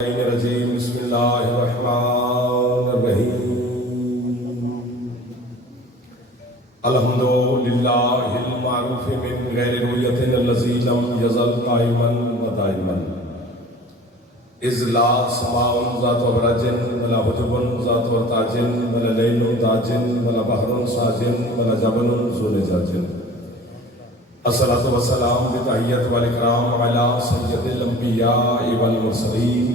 الرجیم بسم اللہ الرحمن الرحیم الحمد للہ المعروف من غیر رویت الذی لم یزل قائما و دائما اذ لا سماء ذات ابراج ولا حجب ذات ارتاج ولا لیل داج ولا بحر ساج ولا جبل ذو لجاج الصلاة والسلام بتحیت والاکرام علی سید الانبیاء والمرسلین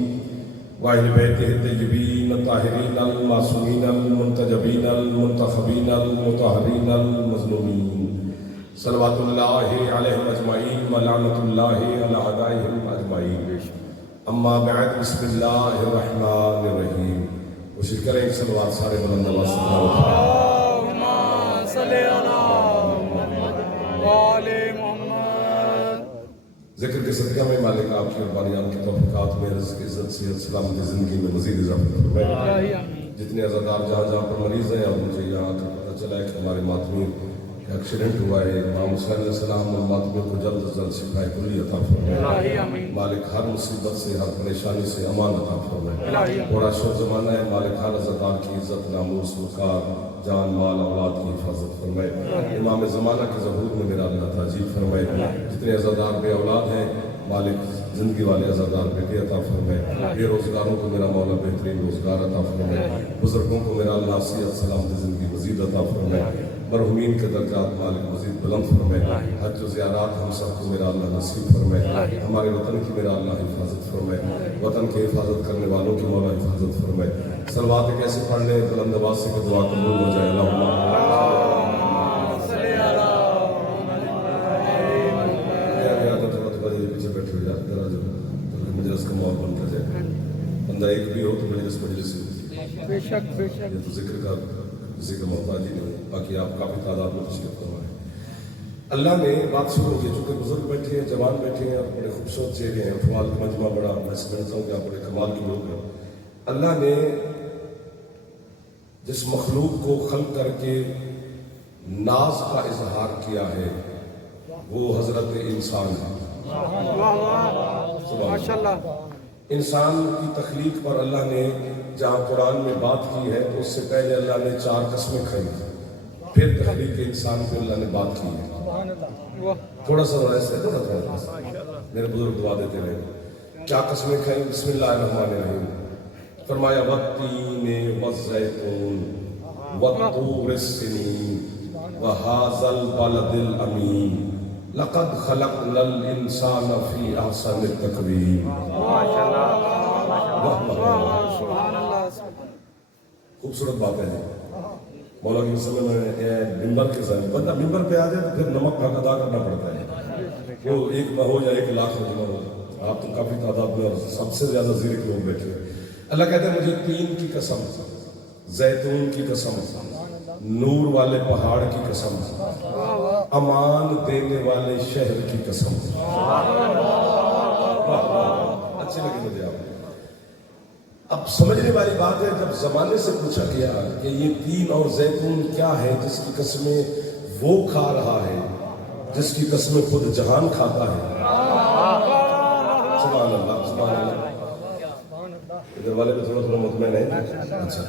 وَأَهْلِ بَيْتِهِ الطَّيِّبِينَ الطَّاهِرِينَ الْمَعْصُومِينَ الْمُنْتَجَبِينَ الْمُنْتَخَبِينَ الْمُطَهَّرِينَ الْمَظْلُومِينَ صلوات اللہ علیہم اجمعین ولعنۃ اللہ علی اعدائہم اجمعین اما بعد بسم اللہ الرحمن الرحیم کوشش کریں کہ صلوات سارے بلند آواز سے اللہم صلی علی محمد وآل محمد۔ ذکر کے صدقہ میں مالک آپ کی اور بانیان کی توفیقات میں رزق عزت صحت سلامتی زندگی میں مزید اضافہ فرمائے۔ جتنے عزادار جہاں جہاں پر مریض ہیں اور مجھے یہاں آ کر پتہ چلا ہے کہ ہمارے ماتمین کا ایکسیڈنٹ ہوا ہے، امام حسین علیہ السلام اور ماتمین کو جلد از جلد شفائے کلی عطا فرمائے۔ مالک ہر مصیبت سے ہر پریشانی سے امان عطا فرمائے۔ بڑا شور زمانہ ہے، مالک ہر عزادار کی عزت ناموس وقار جان مال اولاد کی حفاظت فرمائے۔ امام زمانہ کے ظہور میں میرا اللہ تعجیب فرمائے۔ جتنے عزادار بے اولاد ہیں مالک زندگی والے عزادار بیٹے عطا فرمائے۔ بے روزگاروں کو میرا مولا بہترین روزگار عطا فرمائے۔ بزرگوں کو میرا اللہ صحت سلامتی زندگی مزید عطا فرمائے۔ مرحومین کے درجات مالک مزید بلند فرمائے۔ حج و زیارات ہم سب کو میرا اللہ نصیب فرمائے۔ ہمارے وطن کی میرا اللہ حفاظت فرمائے۔ وطن کی حفاظت کرنے والوں کی مولا حفاظت فرمائے۔ صلوات کیسے پڑھ لیں بلند آواز سے کہ دعا قبول ہو جائے۔ اللہم صلی علی پیچھے بیٹھے ہو جاتے ذرا جو مجلس کا ماحول بنتا جائے، بندہ ایک بھی ہو تو مجلس ہی بے شک بے شک، یہ تو ذکر کا کسی کا محتاج ہی نہیں، باقی آپ کافی تعداد میں تشریف فرمائیں۔ اللہ نے بات شروع کی، چونکہ بزرگ بیٹھے ہیں، جوان بیٹھے ہیں اور بڑے خوبصورت چہرے ہیں، فوال کا مجمع بڑا، میں سمجھتا ہوں کہ آپ بڑے کمال کے لوگ ہیں۔ اللہ نے جس مخلوق کو خلق کر کے ناز کا اظہار کیا ہے وہ حضرت انسان ہے۔ ماشاءاللہ۔ انسان کی تخلیق پر اللہ نے جہاں قرآن میں بات کی ہے تو اس سے پہلے اللہ نے 4 قسمیں کھائی، پھر تخلیق انسان پہ اللہ نے بات کی ہے۔ تھوڑا سا ایسا تھوڑا میرے بزرگ دعا دیتے رہے۔ 4 قسمیں کھائیں، بسم اللہ الرحمن الرحیم۔ فرمایا والتین والزیتون والطور السنین وہذا البلد الامین لقد خلقنا الانسان فی احسن تقویم۔ خوبصورت بات ہے مولا کی وسلم نے ممبر کے ساتھ بندہ ممبر پہ آ جائے تو پھر نمک کا ادا کرنا پڑتا ہے، وہ ایک نہ ہو یا 1 لاکھ ہو، آپ تو کافی تعداد میں اور سب سے زیادہ زیر کے لوگ بیٹھے ہیں۔ اللہ کہتے ہیں مجھے 3 کی قسم، زیتون کی قسم، نور والے پہاڑ کی قسم، امان دینے والے شہر کی قسم۔ اچھے لگے مجھے آپ۔ اب سمجھنے والی بات ہے، جب زمانے سے پوچھا گیا کہ یہ 3 اور زیتون کیا ہے جس کی قسمیں وہ کھا رہا ہے جس کی قسمیں خود جہان کھاتا ہے۔ سبحان اللہ سبحان اللہ۔ ادھر والے پہ تھوڑا مطمئن ہے۔ اچھا،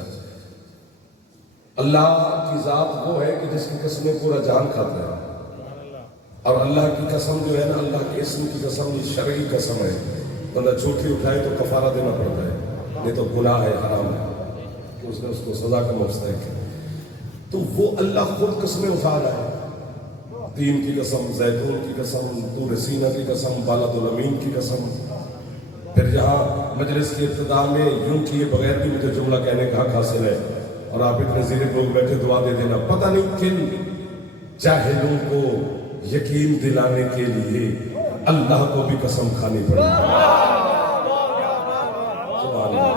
اللہ کی ذات وہ ہے کہ جس کی قسمیں پورا جہان کھاتا ہے، اور اللہ کی قسم جو ہے نا، اللہ کے اسم کی قسم یہ شرعی قسم ہے، بندہ جھوٹی اٹھائے تو کفارہ دینا پڑتا ہے، نہیں تو گناہ ہے، حرام ہے کہ اس نے اس کو سزا کا مستحق ہے۔ تو وہ اللہ خود قسمیں اٹھا رہا ہے، 3 کی قسم، زیتون کی قسم، طور سینہ کی قسم، بلد الامین کی قسم۔ پھر جہاں مجلس کی ابتدا میں یوں کیے بغیر بھی مجھے جملہ کہنے کا حق حاصل ہے، اور آپ اتنے زیر لوگ بیٹھے دعا دے دینا، پتہ نہیں کن جاہلوں کو یقین دلانے کے لیے اللہ کو بھی قسم کھانی پڑی۔ سبحان اللہ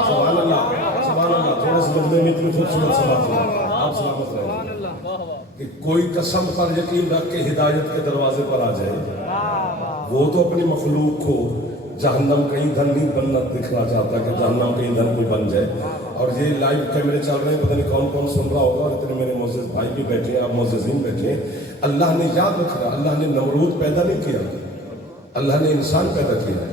سبحان اللہ۔ تھوڑا سا مجمع میں اتنی خوبصورت سماعت ہے، آپ سلامت رہیں کہ کوئی قسم پر یقین رکھ کے ہدایت کے دروازے پر آ جائے، وہ تو اپنی مخلوق کو جہنم کہیں دھن نہیں بننا دکھنا چاہتا کہ جہنم کہیں دھن کوئی بن جائے۔ اور یہ لائیو کیمرے چل رہے ہیں، پتہ نہیں کون کون سن رہا ہوگا، اور اتنے میرے معزز بھائی بھی بیٹھے ہیں، آپ معززین بیٹھے ہیں۔ اللہ نے یاد رکھنا، اللہ نے نمرود پیدا نہیں کیا، اللہ نے انسان پیدا کیا ہے۔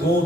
2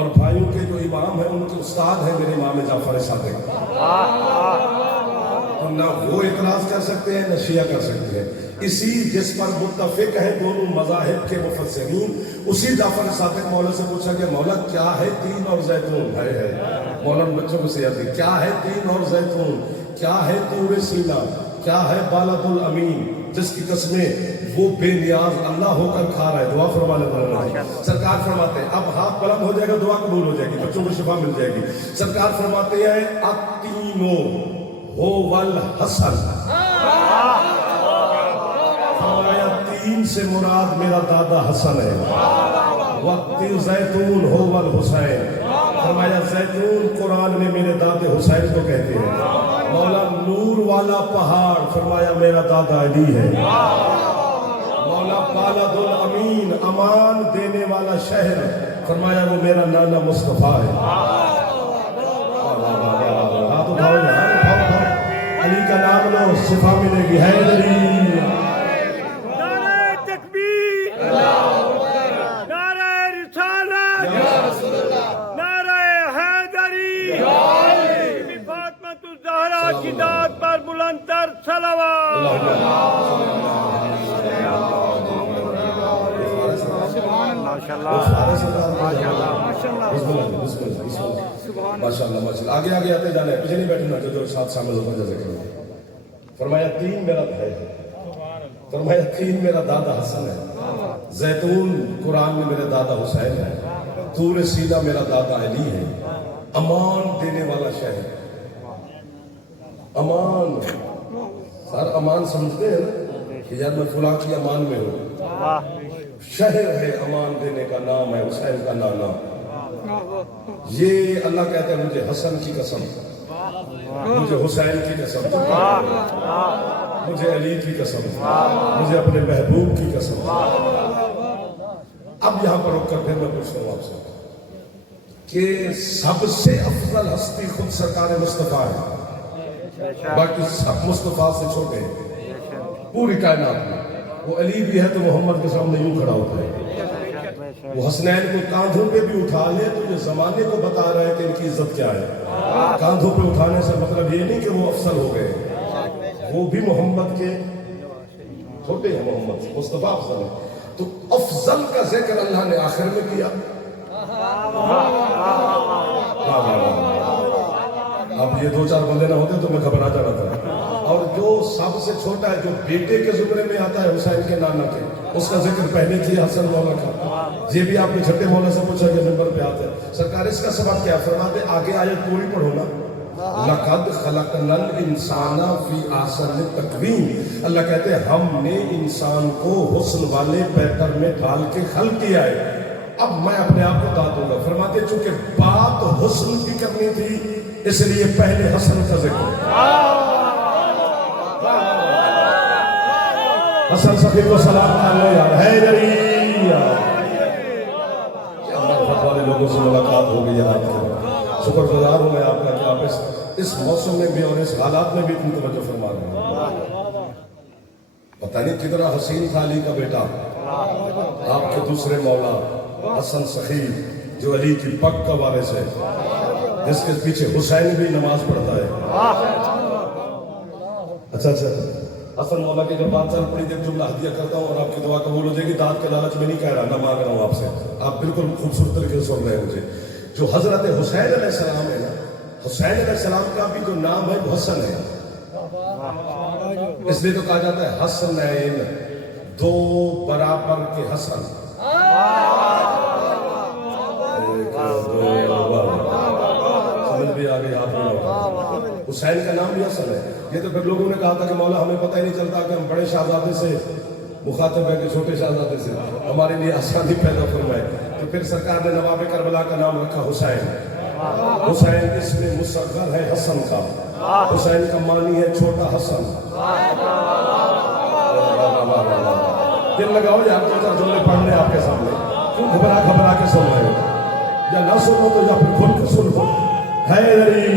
اور بھائیوں کے جو امام ہیں ان کے استاد ہیں میرے امام جعفر صادق، تو نہ وہ اعتراض کر سکتے ہیں نہ شیعہ کر سکتے ہیں. اسی جس پر متفق ہیں دونوں مذاہب کے مفسرین، اسی جعفر صادق مولا سے پوچھا کہ مولا کیا ہے تین اور زیتون؟ ہے مولا بچوں کو سیاسی کیا ہے تین اور زیتون، کیا ہے طور سینا، کیا ہے بالغ الامین جس کی قسمیں وہ بے نیاز اللہ ہو کر کھا رہا ہے. دعا فرما لیتے. سرکار فرماتے ہیں اب ہاتھ بلند ہو جائے گا دعا قبول ہو جائے گی، بچوں کو شفا مل جائے گی. سرکار فرماتے ہیں اتینو ہو والحسن، فرمایا تین سے مراد میرا دادا حسن ہے. وقتی زیتون ہو والحسین، فرمایا زیتون قرآن میں میرے دادے حسین کو کہتے ہیں. مولا نور والا پہاڑ، فرمایا میرا دادا علی ہے. مولا بالغ الامین، امان دینے والا شہر، فرمایا وہ میرا نانا مصطفیٰ ہے. ہاتھ اٹھاؤ اٹھاؤ، علی کا نام لو شفا ملے گی. ہے علی. نعرہ تکبیر، نعرہ رسالت، نعرہ حیدری، فاطمۃ الزہرا کی ذات پر بلند تر صلوات. ماشاءاللہ ماشاءاللہ. آگے آگے آتے جانے ہیں، پیچھے نہیں بیٹھنا جو ساتھ شامل ہو کر ذکر ہو. فرمایا تین میرا بھائی ہے، فرمایا تین میرا دادا حسن ہے. زیتون قرآن میں میرے دادا حسین ہے. طور سینا میرا دادا علی ہے. امان دینے والا شہر، امان. سر امان سمجھتے ہیں نا کہ یار میں فلاں کی امان میں ہوں. شہر ہے امان دینے کا نام ہے حسین کا نانا. یہ اللہ کہتے ہیں مجھے حسن کی قسم، مجھے حسین کی قسم، مجھے علی کی قسم، مجھے اپنے محبوب کی قسم. اب یہاں پر رک کر پھر میں پوچھتا ہوں آپ سے کہ سب سے افضل ہستی خود سرکار مصطفیٰ ہے، باقی سب مصطفیٰ سے چھوٹے ہیں پوری کائنات میں. وہ علی بھی ہے تو محمد کے سامنے یوں کھڑا ہوتا ہے. وہ حسنین کو کاندھوں پہ بھی اٹھا لے تو یہ زمانے کو بتا رہا ہے کہ ان کی عزت کیا ہے. کاندھوں پہ اٹھانے سے مطلب یہ نہیں کہ وہ افضل ہو گئے، وہ بھی محمد کے چھوٹے ہیں، محمد مصطفیٰ افضل ہے. تو افضل کا ذکر اللہ نے آخر میں کیا. اب یہ دو چار بندے نہ ہوتے تو میں گھبرا جانا تھا. اور جو سب سے چھوٹا ہے جو بیٹے کے زمرے میں آتا ہے حسین کے نانا کے، اس کا ذکر پہلے کیا حسن مولا کا. یہ بھی آپ نے چھٹے مولا سے پوچھا کہ نمبر پہ آتا ہے. سرکار اس کا سبب کیا فرماتے؟ آگے آیت پوری پڑھو نا. لقد خلقنا الانسان فی احسن تقویم. اللہ کہتے ہیں ہم نے انسان کو حسن والے پیٹرن میں ڈال کے خلق کیا ہے. اب میں اپنے آپ کو داد دوں گا. فرماتے چونکہ بات حسن کی کرنی تھی اس لیے پہلے حسن کا ذکر. حسن سخی کو سلام کر لو یار. حیدری والے لوگوں سے ملاقات ہو گئی آپ کی. شکر گزار ہوں میں آپ کا کہ آپ اس موسم میں بھی اور اس حالات میں بھی اتنی توجہ فرما رہے ہیں. پتہ نہیں کتنا حسین تھا علی کا بیٹا، آپ کے دوسرے مولا حسن سخی جو علی کی پگ کا وارث ہے، جس کے پیچھے حسین بھی نماز پڑھتا ہے. اچھا حسن مولا کی جب بات چل پڑی ایک جملہ ہدیہ کرتا ہوں اور آپ کی دعا قبول ہو جائے گی. داد کے لالچ میں نہیں کہہ رہا، نہ مانگ رہا ہوں آپ سے، آپ بالکل خوبصورت طریقے سے سن رہے ہیں مجھے. جو حضرت حسین علیہ السلام ہے نا، حسین علیہ السلام کا بھی جو نام ہے وہ حسن ہے. اس لیے تو کہا جاتا ہے حسنین، دو برابر کے حسن. سمجھ بھی آگئی ہاتھ میں لوٹا. حسین کا نام بھی حسن ہے. یہ تو پھر لوگوں نے کہا تھا کہ مولا ہمیں پتہ ہی نہیں چلتا کہ ہم بڑے شہزادے سے مخاطب ہے کہ چھوٹے شہزادے سے، ہمارے لیے آسانی پیدا فرمائے. تو پھر سرکار نے نواب کربلا کا نام رکھا حسین. حسین اس میں مصغر ہے حسن کا. حسین کا معنی ہے چھوٹا حسن. دل لگاؤ یار، دو چار جملے پڑھ لیں آپ کے سامنے. کیوں گھبرا کے سن رہے ہو؟ یا نہ سنو تو یا پھر کھل کے سن لو. حیدری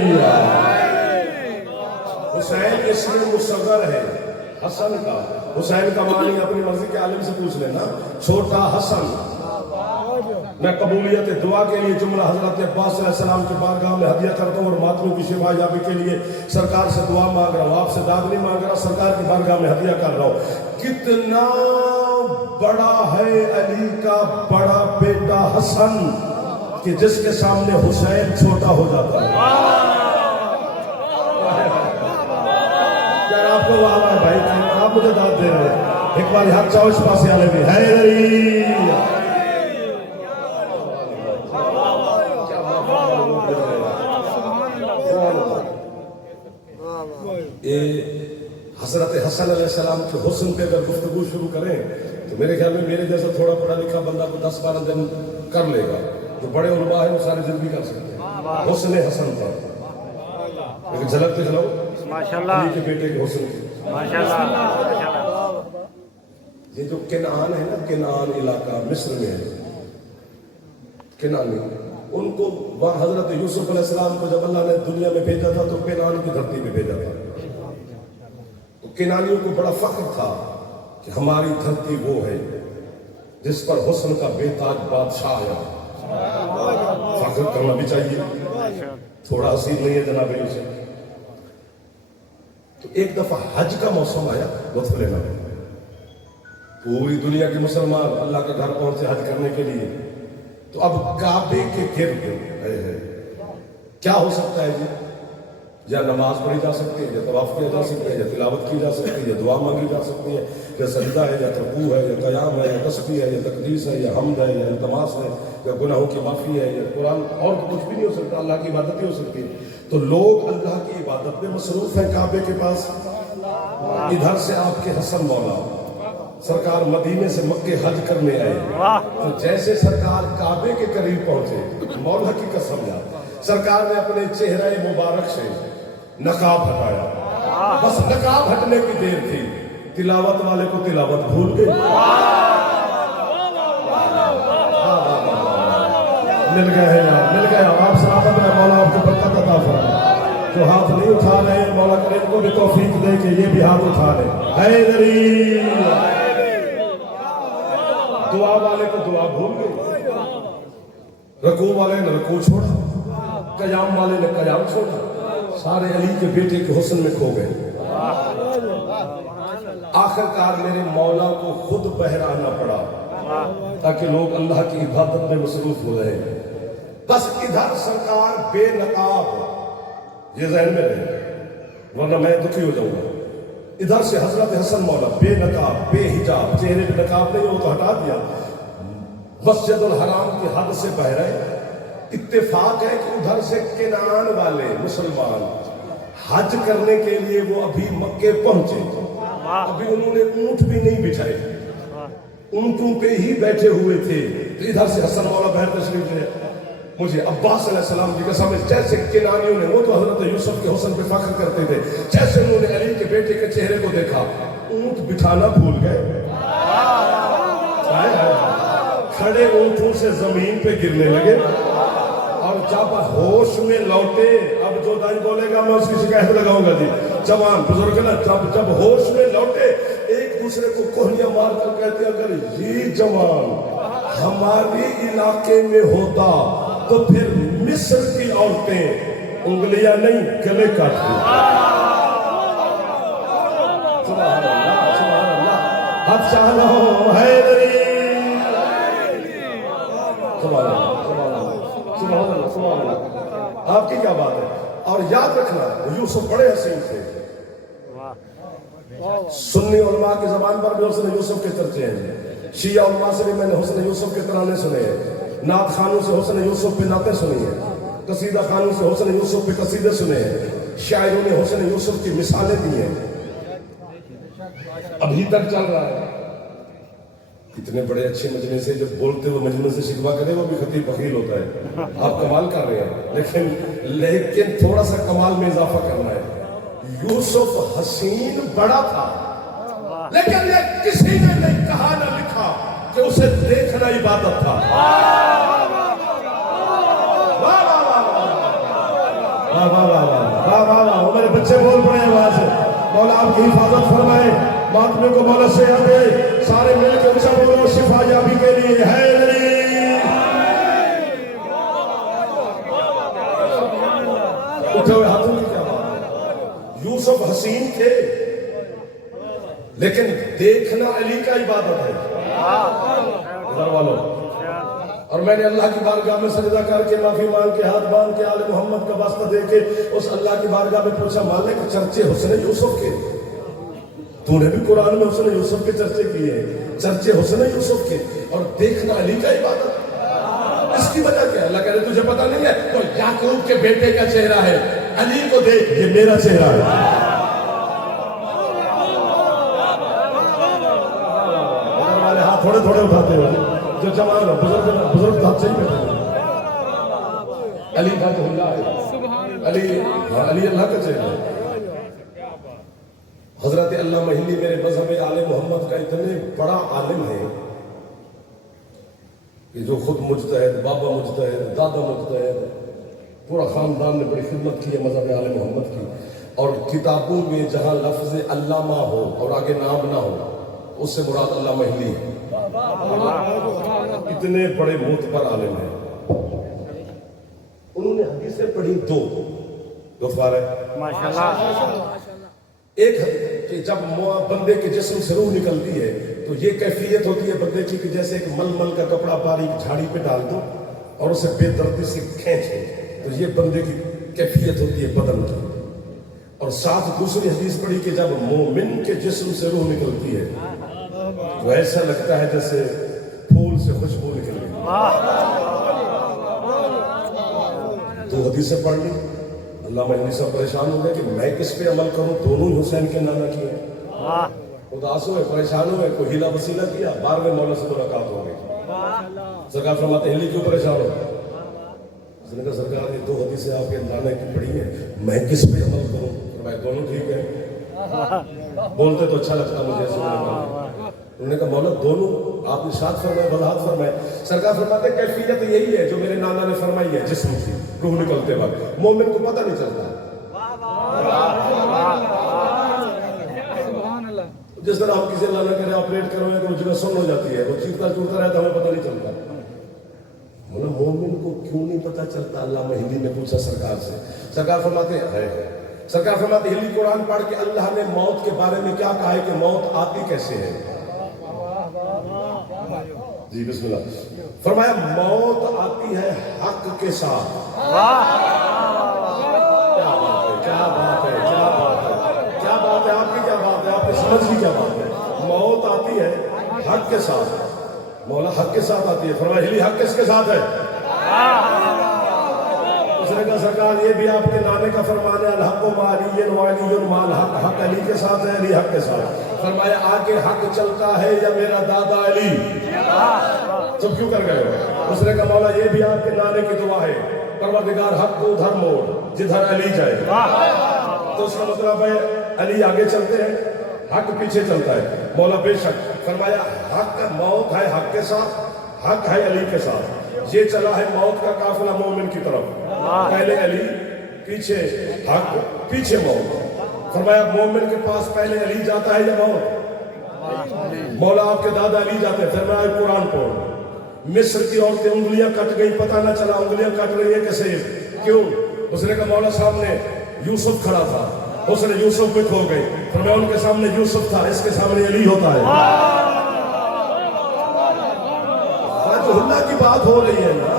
حسین اس میں مصغر ہے حسن کا. حسین کا معنی اپنی مرضی کے عالم سے پوچھ لینا. چھوٹا حسن میں قبولیت دعا کے لیے جملہ حضرت عباس علیہ السلام کی بارگاہ میں ہدیہ کرتا ہوں اور ماتموں کی شفا یابی کے لیے سرکار سے دعا مانگ رہا ہوں. آپ سے داد نہیں مانگ رہا, سرکار کی بارگاہ میں ہدیہ کر رہا ہوں. کتنا بڑا ہے علی کا بڑا بیٹا حسن کہ جس کے سامنے حسین چھوٹا ہو جاتا ہے. آپ کو وہاں بھائی آپ مجھے داد دے رہے ہیں. ایک بار ہاتھ چاہو اس پاس آنے بھی حیدری. حضرت حسن علیہ السلام کے حسن پہ اگر گفتگو شروع کریں تو میرے خیال میں میرے جیسا تھوڑا پڑھا لکھا بندہ کو 10-12 دن کر لے گا. جو بڑے علماء ہیں وہ ساری زندگی کر سکتے ہیں حسن حسن پر. ایک جھلک دکھلاؤ علی کے بیٹے کے حسن کی. یہ جو کنعان ہے نا, کنعان علاقہ مصر میں ہے, کنعانی, ان کو حضرت یوسف علیہ السلام کو جب اللہ نے دنیا میں بھیجا تھا تو کنعان کی دھرتی پہ بھیجا تھا. تو کنعانیوں کو بڑا فخر تھا کہ ہماری دھرتی وہ ہے جس پر حسن کا بے تاج بادشاہ آیا. فخر کرنا بھی چاہیے, تھوڑا حسین نہیں ہے جناب یوسف. تو ایک دفعہ حج کا موسم آیا لطف لینا. پوری دنیا کے مسلمان اللہ کے گھر پہنچے حج کرنے کے لیے. تو اب کعبے کے گرد کیا ہو سکتا ہے جی؟ یا نماز پڑھی جا سکتی ہے, یا طواف کیا جا سکتا ہے, یا تلاوت کی جا سکتی ہے, یا دعا مانگی جا سکتی ہے, یا سجدہ ہے, یا رکوع ہے, یا قیام ہے, یا تسبیح ہے, یا تقدیس ہے, یا حمد ہے, یا التماس ہے, یا گناہوں کی معافی ہے, یا قرآن. اور کچھ بھی نہیں ہو سکتا, اللہ کی عبادت ہی ہو سکتی ہے. تو لوگ اللہ کی عبادت میں مصروف ہیں کعبے کے پاس. ادھر سے آپ کے حسن مولا سرکار مدینے سے مکے حج کرنے آئے. تو جیسے سرکار کعبے کے قریب پہنچے, مولا کی قسم یاد, سرکار نے اپنے چہرہ مبارک سے نقاب ہٹایا. بس نقاب ہٹنے کی دیر تھی, تلاوت والے کو تلاوت بھول گئے. مل گئے یار, مل گئے. آپ سلامت رہے, مولا آپ کو برکت عطا فرمائے. جو ہاتھ نہیں اٹھا رہے مولا کرے ان کو بھی توفیق دے کہ یہ بھی ہاتھ اٹھا لے. حیدری. دعا والے کو دعا بھول گئے, رکوع والے نے رکوع چھوڑا, قیام والے نے قیام چھوڑا. سارے علی کے بیٹے کے حسن میں کھو گئے. آخر کار میرے مولا کو خود بہرانا پڑا تاکہ لوگ اللہ کی عبادت میں مصروف ہو رہے. بس ادھر سرکار بے نقاب, یہ ذہن میں رہے ورنہ میں دکھی ہو جاؤں گا. ادھر سے حضرت حسن مولا بے نقاب بے حجاب, چہرے پہ نقاب نہیں ہو تو ہٹا دیا, مسجد الحرام کی حد سے بہ رہے. اتفاق ہے کہ ادھر سے کنعان والے مسلمان حج کرنے کے لیے وہ ابھی مکے پہنچے. ابھی انہوں نے اونٹ بھی نہیں بچھائے, اونٹوں پہ ہی بیٹھے ہوئے تھے. تو ادھر سے حسن مولا بہر تشریف لے. مجھے عباس علیہ السلام کی قسم, جیسے کنعانیوں نے, وہ تو حضرت یوسف کے حسن پہ فخر کرتے تھے, جیسے انہوں نے علی کے بیٹے کے چہرے کو دیکھا اونٹ بٹھانا بھول گئے. کھڑے اونٹوں سے زمین پہ گرنے لگے. اور جب ہوش میں لوٹے, اب جو دائی بولے گا میں اس کی شکایت لگاؤں گا جی, جوان بزرگ نا, جب ہوش میں لوٹے ایک دوسرے کو کوہنیاں مار کر کہتے اگر یہ جوان ہمارے علاقے میں ہوتا تو پھر مصر کی عورتیں انگلیاں نہیں گلے کاٹتی. سبحان اللہ, سبحان اللہ. حد چاہنا ہو حیدری. سبحان اللہ, سبحان اللہ, سبحان اللہ. آپ کی کیا بات ہے. اور یاد رکھنا یوسف بڑے حسین تھے. سنی علماء کی زبان پر بھی حسن یوسف کے چرچے ہیں, شیعہ علماء سے بھی میں نے حسن یوسف کے ترانے سنے ہیں, نعت خانوں سے حسن یوسف پہ نعتیں سنی ہیں, قصیدہ خانوں سے حسن یوسف پہ قصیدے سنے ہیں, شاعروں نے حسن یوسف کی مثالیں دی ہیں. ابھی تک چل رہا ہے. اتنے بڑے اچھے مجمع سے جب بولتے ہوئے مجمع سے شکوا کرے وہ بھی خطیب بخیل ہوتا ہے. آپ کمال کر رہے ہیں, لیکن تھوڑا سا کمال میں اضافہ کرنا ہے. یوسف حسین بڑا تھا, لیکن یہ کسی نے نہیں کہا نہ لکھا کہ اسے دیکھنا عبادت تھا. میرے بچے بول پڑے ہیں وہاں سے. مولا آپ کی حفاظت فرمائے, ماتمے کو مولا سے آتے سارے مل کے اونچا بولو شفا یابی کے لیے. حیدری. اٹھے ہوئے ہاتھوں کی کیا بات ہے؟ یوسف حسین تھے لیکن دیکھنا علی کا عبادت ہے ادھر والوں. اور میں نے اللہ کی بارگاہ میں سجدہ کر کے معافی مانگ کے ہاتھ باندھ کے آل محمد کا واسطہ دے کے اس اللہ کی بارگاہ میں پوچھا مالک چرچے حسن یوسف کے تو نے بھی قرآن میں حسن یوسف کے چرچے کیے ہیں, چرچے حسن یوسف کے, اور دیکھنا علی کا عبادت. اس کی وجہ کیا ہے؟ اللہ کہہ رہے تجھے پتا نہیں ہے تو یعقوب کے بیٹے کا چہرہ ہے, علی کو دیکھ یہ میرا چہرہ ہے. ہاتھ تھوڑے تھوڑے اٹھاتے ہوئے جو جوان ہو بزرگ ہاتھ سے ہی بیٹھے علی کا جو اللہ ہے, علی اللہ کا چہرہ ہے. حضرت علامہ ہلی میرے مذہب آل محمد کا اتنے بڑا عالم ہے کہ جو خود مجتہد, بابا مجتہد, دادا مجتہد, پورا خاندان نے بڑی خدمت کی ہے مذہب آل محمد کی. اور کتابوں میں جہاں لفظ علامہ ہو اور آگے نام نہ ہو اس سے مراد علامہ ہلی ہے. اتنے بڑے معتبر عالم ہیں. انہوں نے حدیثیں پڑھی دو فارے ایک کہ جب بندے کے جسم سے روح نکلتی ہے تو یہ کیفیت ہوتی ہے بندے کی کہ جیسے ایک مل کا کپڑا باریک جھاڑی پہ ڈال دو اور اسے بے دردی سے کھینچو, تو یہ بندے کی کیفیت ہوتی ہے بدن کی. اور ساتھ دوسری حدیث پڑھی کہ جب مومن کے جسم سے روح نکلتی ہے تو ایسا لگتا ہے جیسے پھول سے خوشبو نکل گئی. تو حدیثیں پڑھ لی. علامہ ہلی صاحب پریشان ہو گئے کہ میں کس پہ عمل کروں, دونوں ہی حسین کے نانا کیے ہیں. اداس ہوئے, پریشان ہوئے, کوئی ہیلا وسیلہ کیا, 12ویں مولا سے ملاقات ہو گئی. سرکار فرماتے ہیں ہلی کیوں پریشان ہو؟ اس نے کہا سرکار یہ 2 حدیثیں آپ کے نانا کی پڑھی ہیں, میں کس پہ عمل کروں؟ میں دونوں ٹھیک ہیں, بولتے تو اچھا لگتا مجھے سننے میں. انہوں نے کہا مولا دونوں آپ نے ارشاد فرمائے وضاحت فرمائے. سرکار فرماتے ہیں کیفیت یہی ہے جو میرے نانا نے فرمائی ہے جسم کی روح نکلتے وقت مومن کو پتہ نہیں چلتا. جس طرح آپ کسی اللہ نہ کرے آپریٹ کروے تو جگہ سن ہو جاتی ہے, وہ چیختا چوٹتا رہتا ہمیں پتہ نہیں چلتا. مولا مومن کو کیوں نہیں پتہ چلتا؟ علامہ ہلی نے پوچھا سرکار سے. سرکار فرماتے ہیں سرکار فرماتے ہلی قرآن پڑھ کے اللہ نے موت کے بارے میں کیا کہا ہے کہ موت آتی کیسے ہے. جی بسم اللہ. فرمایا موت آتی ہے حق کے ساتھ. کیا بات ہے, کیا بات ہے, کیا بات ہے, آپ کی کیا بات ہے, آپ کی سمجھ کی کیا بات ہے. موت آتی ہے حق کے ساتھ. مولا حق کے ساتھ آتی ہے. فرمایا ہلی حق کس کے ساتھ ہے؟ اس نے کہا سرکار یہ بھی آپ کے نانے کا فرمان ہے الحق مالی وعلی مال حق, حق علی کے ساتھ ہے, علی حق کے ساتھ. فرمایا آگے حق چلتا ہے یا میرا دادا علی؟ سب کیوں کر گئے ہو؟ اس نے کہا مولا یہ بھی آپ کے نانے کی دعا ہے پروردگار حق کو ادھر موڑ جدھر علی جائے. تو اس کا مطلب ہے علی آگے چلتے ہیں, حق پیچھے چلتا ہے. مولا بے شک. فرمایا حق موت ہے حق کے ساتھ, حق ہے علی کے ساتھ. یہ چلا ہے موت کا قافلہ مومن کی طرف, پہلے علی پیچھے حق پیچھے موت. فرمایا مومن کے پاس پہلے علی جاتا ہے یا موت؟ مولا آپ کے دادا علی جاتے ہیں. فرمایا قرآن پڑھ. مصر کی عورتیں انگلیاں کٹ گئی, پتہ نہ چلا انگلیاں کٹ رہی ہیں کیسے, کیوں؟ اس نے کہا مولا سامنے یوسف کھڑا تھا, اس نے یوسف بھی کھو گئی. فرمایا ان کے سامنے یوسف تھا, اس کے سامنے علی ہوتا ہے. تو اللہ کی بات ہو رہی ہے نا.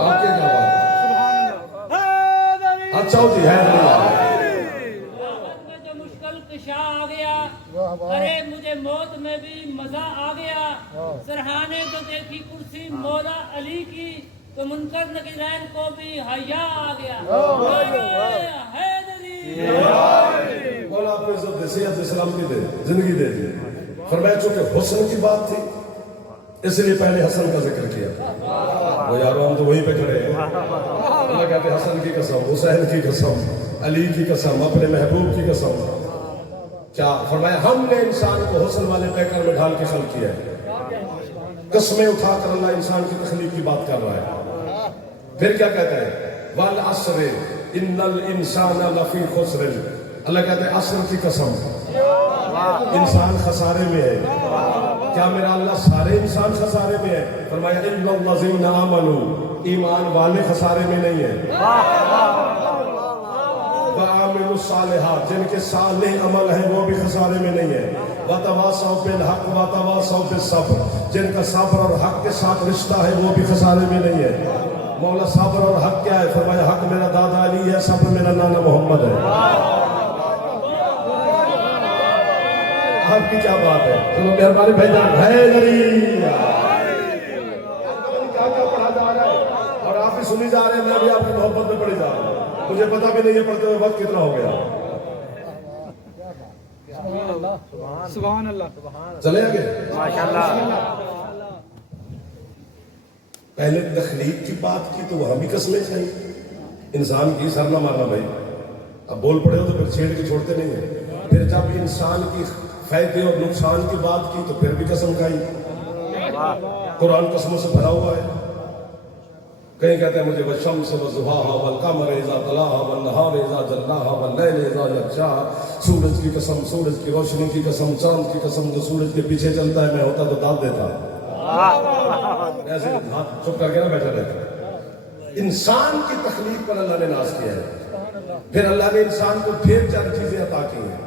آپ کے کیا بات اچھا ہوتی ہے جو مشکل کشا آ گیا, ارے مجھے موت میں بھی مزہ آ گیا. سرحانے تو دیکھی کرسی مولا علی کی, تو منکر نکیرین کو بھی حیا آ گیا. مولا آپ کو عزت دے, صحت اسلام کی دے, زندگی دے دی. فرمایا چونکہ حسن کی بات تھی اس لیے پہلے حسن کا ذکر کیا. وہ یارو ہم تو وہیں پہ کھڑے ہیں. اللہ کہتے ہیں حسن کی قسم, حسین کی قسم, علی کی قسم, اپنے محبوب کی قسم. کیا فرمایا ہم نے انسان کو حسن والے پیکر میں ڈال کے خلق کیا ہے. قسمیں اٹھا کر اللہ انسان کی تخلیق کی بات کر رہا ہے. پھر کیا کہتا ہے والعصر ان الانسان لفی خسر. اللہ کہتے ہیں عصر کی قسم, انسان خسارے میں ہے. کیا میرا اللہ سارے انسان خسارے میں ہے؟ فرمایا اِلَّا الَّذِينَ آمَنُوا، ایمان والے خسارے میں نہیں ہیں، وَعَمِلُوا الصَّالِحَاتِ، جن کے صالح عمل ہیں وہ بھی خسارے میں نہیں ہیں، وَتَوَاصَوْا بِالْحَقِّ وَتَوَاصَوْا بِالصَّبْرِ، جن کا صبر اور حق کے ساتھ رشتہ ہے وہ بھی خسارے میں نہیں ہے۔ مولا صبر اور حق کیا ہے؟ فرمایا حق میرا دادا علی ہے، صبر میرا نانا محمد ہے۔ آپ کی کیا بات ہے؟ چلو مہربانی بھائی جان، حیدری کیا پڑھا جا رہا ہے اور آپ بھی سنی جا رہے ہیں، میں بھی آپ کی محبت میں پڑھی جا رہا ہوں، مجھے پتا بھی نہیں ہے پڑھتے ہوئے وقت کتنا ہو گیا۔ سبحان اللہ۔ چلے آگے؟ پہلے تخلیق کی بات کی تو وہاں بھی قسمیں کھائی، انسان کی سر نہ مارنا بھائی، اب بول پڑے ہو تو پھر چھیڑ کے چھوڑتے نہیں ہیں، پھر جب انسان کی فائدے اور نقصان کی بات کی تو پھر بھی قسم کھائی۔ قرآن قسموں سے بھرا ہوا ہے، کہیں کہتے ہیں مجھے والشمس وضحاها والقمر اذا طلاها والنهار اذا جلاها واللیل اذا یغشاها، سورج کی قسم، سورج کی روشنی کی قسم، چاند کی قسم، جو سورج کے پیچھے چلتا ہے میں ہوتا تو داد دیتا، ایسے ہاتھ چپ کر کے نہ بیٹھا رہتا۔ انسان کی تخلیق پر اللہ نے ناز کیا ہے، پھر اللہ نے انسان کو ڈھیر ساری چیزیں عطا کی ہیں۔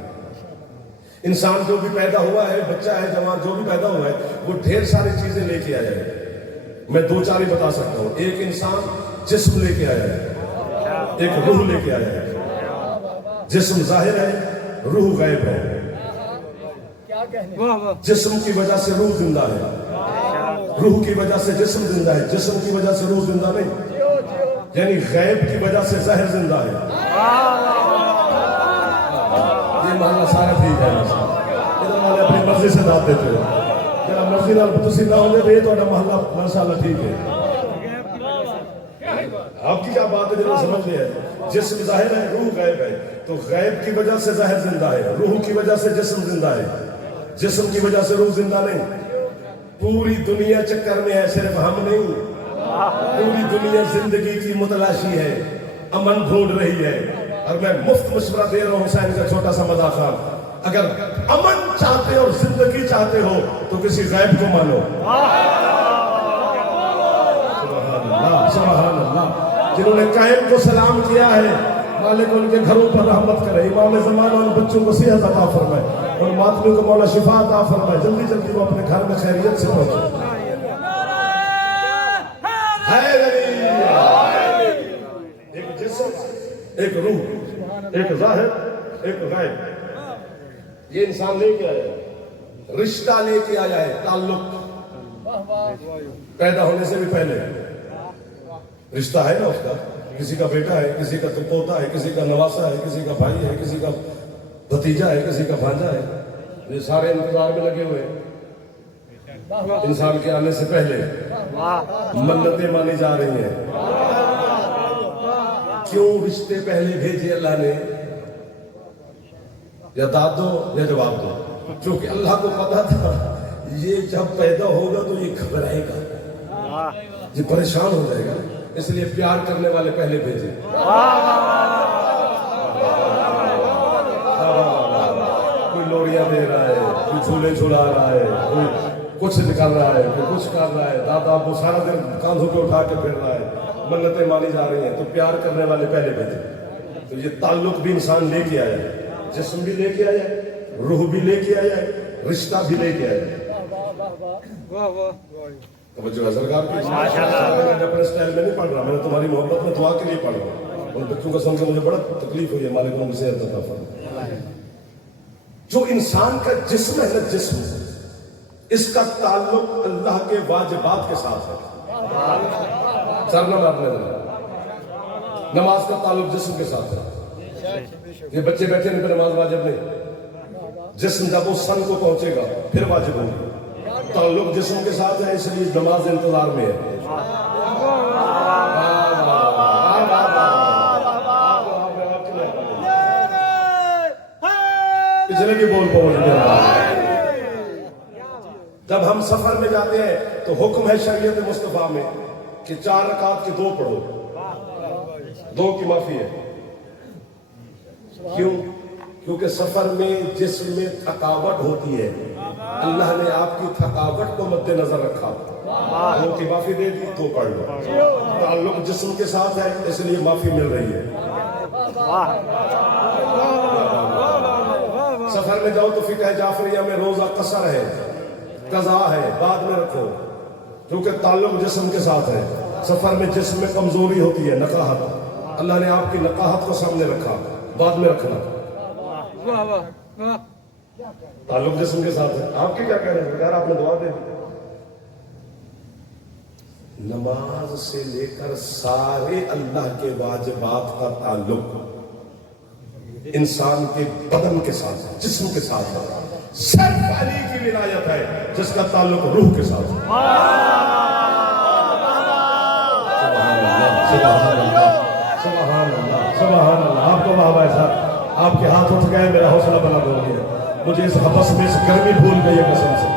انسان جو بھی پیدا ہوا ہے، بچہ ہے، جوان جو بھی پیدا ہوا ہے، وہ ڈھیر ساری چیزیں لے کے آیا ہے۔ میں دو چار ہی بتا سکتا ہوں۔ ایک انسان جسم لے کے آیا ہے، ایک روح لے کے آیا ہے۔ جسم ظاہر ہے، روح غائب ہے۔ جسم کی وجہ سے روح زندہ ہے، روح کی وجہ سے جسم زندہ ہے، جسم کی وجہ سے روح زندہ نہیں، یعنی غیب کی وجہ سے ظاہر زندہ ہے۔ یہ محلہ سارا ٹھیک ہے، ادھر والے اپنی مرضی سے داد دیتے ہیں، میرا مرضی نال تسی نہ ہونے بھی تو محلہ ماشاءاللہ ٹھیک ہے۔ آپ کی کیا بات ہے جنہوں سمجھ لیا ہے؟ جسم ظاہر ہے، روح غیب ہے، تو غیب کی وجہ سے ظاہر زندہ ہے، روح کی وجہ سے جسم زندہ ہے، جسم کی وجہ سے روح زندہ نہیں۔ پوری دنیا چکر میں ہے، صرف ہم نہیں، پوری دنیا زندگی کی متلاشی ہے، امن ڈھونڈ رہی ہے، اور میں مفت مشورہ دے رہا ہوں حسین کا چھوٹا سا مداخلہ، اگر امن چاہتے اور زندگی چاہتے ہو تو کسی غیب کو مانو۔ سبحان اللہ، سبحان اللہ۔ جنہوں نے قائم کو سلام کیا ہے، مالک ان کے گھروں پر رحمت کرے، امام زمانہ ان بچوں کو صحت عطا فرمائے، اور ماتمیوں کو مولا شفا عطا فرمائے، جلدی جلدی وہ اپنے گھر میں خیریت سے پہنچے۔ ایک جسم، ایک روح، ایک ظاہر، ایک غائب، یہ انسان لے کے آیا ہے، رشتہ لے کے آیا ہے، تعلق پیدا ہونے سے بھی پہلے رشتہ ہے نا اس کا، کسی کا بیٹا ہے، کسی کا پوتا ہے، کسی کا نواسا ہے، کسی کا بھائی ہے، کسی کا بھتیجا ہے، کسی کا بھانجا ہے، یہ سارے انتظار میں لگے ہوئے ہیں۔ انسان کے آنے سے پہلے منتیں مانی جا رہی ہیں۔ کیوں رشتے پہلے بھیجے اللہ نے؟ یا داد دو یا جواب دو، کیونکہ اللہ کو پتا تھا یہ جب پیدا ہوگا تو یہ گھبرائے گا، یہ پریشان ہو جائے گا، اس لیے پیار کرنے والے پہلے بھیجے۔ کوئی لوڑیاں دے رہا ہے، کوئی جھولے جھولا رہا ہے، کوئی کچھ نکال رہا ہے، کوئی کچھ کر رہا ہے، دادا ابو سارا دن کاندھوں پہ اٹھا کے پھر رہا ہے، منتیں مانی جا رہی ہیں، تو پیار کرنے والے پہلے بھیجے۔ تو یہ تعلق بھی انسان لے کے آیا ہے، جسم بھی لے کے آیا ہے، روح بھی لے کے آیا ہے، رشتہ بھی لے کے آیا ہے۔ توجہ ہے سرکار کی؟ میں اپنے سٹائل میں نہیں پڑھ رہا، میں تمہاری محبت میں دعا کے لیے پڑھ رہا ہوں۔ ان بچوں کو سمجھ مجھے بڑا تکلیف ہوئی ہے، مالک ان کو صحت عطا فرمائے۔ جو انسان کا جسم ہے نا، جسم، اس کا تعلق اللہ کے واجبات کے ساتھ ہے۔ سر نہ مارنے والا، نماز کا تعلق جسم کے ساتھ ہے۔ یہ بچے بیٹھے ہیں، نماز واجب نہیں، جسم جب وہ سن کو پہنچے گا پھر واجب ہوگی۔ تعلق جسم کے ساتھ ہے، اس لیے نماز انتظار میں ہے۔ پچھلے کی بول پہنچ گیا۔ جب ہم سفر میں جاتے ہیں تو حکم ہے شریعت مصطفیٰ میں کہ 4 رکعت کے 2 پڑھو، 2 کی معافی ہے۔ کیوں؟ کیونکہ سفر میں جسم میں تھکاوٹ ہوتی ہے، اللہ نے آپ کی تھکاوٹ کو مد نظر رکھا، وہ کی معافی دے دی تو پڑھ لو۔ تعلق جسم کے ساتھ ہے اس لیے معافی مل رہی ہے۔ سفر میں جاؤ تو فقہ جعفریہ میں روزہ قصر ہے، قضا ہے، بعد میں رکھو، کیونکہ تعلق جسم کے ساتھ ہے۔ سفر میں جسم میں کمزوری ہوتی ہے، نقاہت، اللہ نے آپ کی نقاہت کو سامنے رکھا، بعد میں رکھنا۔ واہ واہ واہ، تعلق جسم کے ساتھ ہے۔ آپ کی کیا کہہ رہے ہیں؟ یار آپ نے دعا دے دی۔ نماز سے لے کر سارے اللہ کے واجبات کا تعلق انسان کے بدن کے ساتھ ہے، جسم کے ساتھ ہے۔ صرف علی کی ولایت ہے جس کا تعلق روح کے ساتھ ہے۔ سبحان اللہ، سبحان اللہ، سبحان اللہ۔ آپ کو واہ صاحب، آپ کے ہاتھ اٹھ گئے، میرا حوصلہ بلند ہو گیا، مجھے اس حبس میں اس گرمی بھول گئی ہے قسم سے۔